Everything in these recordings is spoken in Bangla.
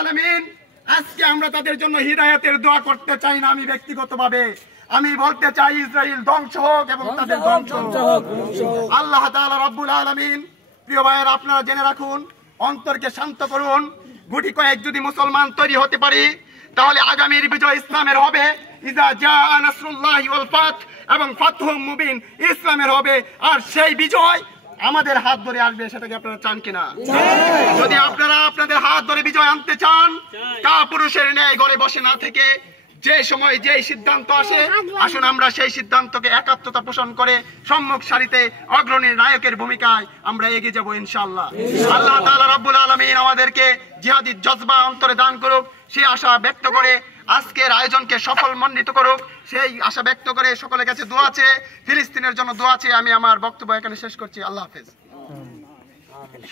আলামিন আজকে আমরা তাদের জন্য হিদায়াতের দোয়া করতে চাই না। আমি ব্যক্তিগতভাবে আমি বলতে চাই ইসরাইল ধ্বংস হোক এবং তাদের ধ্বংস হোক। আল্লাহ তাআলা রব্বুল আলামিন, প্রিয় ভাইয়েরা আপনারা জেনে রাখুন, অন্তরকে শান্ত করুন। গুটি কয়েক যদি মুসলমান তৈরি হতে পারি তাহলে আগামীর বিজয় ইসলামের হবে। ইজা জাআ নাসরুল্লাহি ওয়াল ফাত এবং ফাতহুম মুবিন ইসলামের হবে। আর সেই বিজয় আমাদের হাত ধরে আসবে। সেটাকে আপনারা চান কিনা? যদি আপনারা আপনাদের হাত ধরে বিজয় আনতে চান, কাপুরুষের ন্যায় ঘরে বসে না থেকে যে সময় যে সিদ্ধান্ত আসে, আসুন আমরা সেই সিদ্ধান্তকে একাত্মতা পোষণ করে সম্মুখ সারিতে অগ্রণী নায়কের ভূমিকায় আমরা এগিয়ে যাব ইনশাআল্লাহ। আল্লাহ তাআলা রব্বুল আলামিন আমাদেরকে জিহাদি জজবা অন্তরে দান করুক, সেই আশা ব্যক্ত করে আজকের আয়োজনকে সফল মণ্ডিত করুক, সেই আশা ব্যক্ত করে সকলের কাছে দোয়া চেয়ে, ফিলিস্তিনের জন্য দোয়া চেয়ে আমি আমার বক্তব্য এখানে শেষ করছি। আল্লাহ হাফেজ।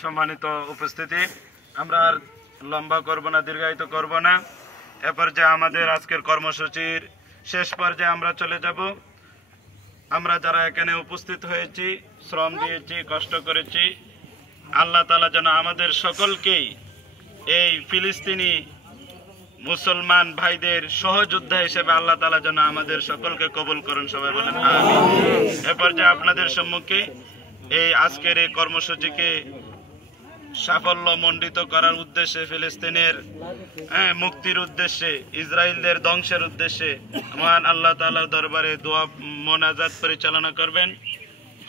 সম্মানিত উপস্থিতি, আমরা আর লম্বা করব না, দীর্ঘায়িত করব না। এ পর্যায়ে আমাদের আজকের কর্মসূচির শেষ পর্যায়ে আমরা চলে যাব। আমরা যারা এখানে উপস্থিত হয়েছি, শ্রম দিয়েছি, কষ্ট করেছি, আল্লাহ তাআলা যেন আমাদের সকলকেই এই ফিলিস্তিনি মুসলমান ভাইদের সহযোদ্ধা হিসেবে আল্লাহ তাআলা যেন আমাদের সকলকে কবুল করুন। সবাই বলেন আমিন। এ পর্যায়ে আপনাদের সম্মুখে এই আজকের এই কর্মসূচিকে সাফল্য মণ্ডিত করার উদ্দেশ্যে, ফিলিস্তিনের মুক্তির উদ্দেশ্যে, ইসরায়েলদের ধ্বংসের উদ্দেশ্যে মহান আল্লাহ তাআলার দরবারে দোয়া মোনাজাত পরিচালনা করবেন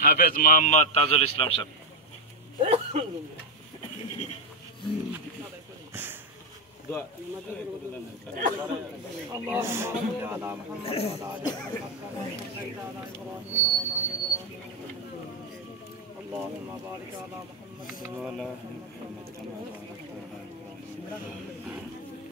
হাফেজ মোহাম্মদ তাজুল ইসলাম সাহেব। اللهم بارك على محمد وعلى آل محمد كما باركت على إبراهيم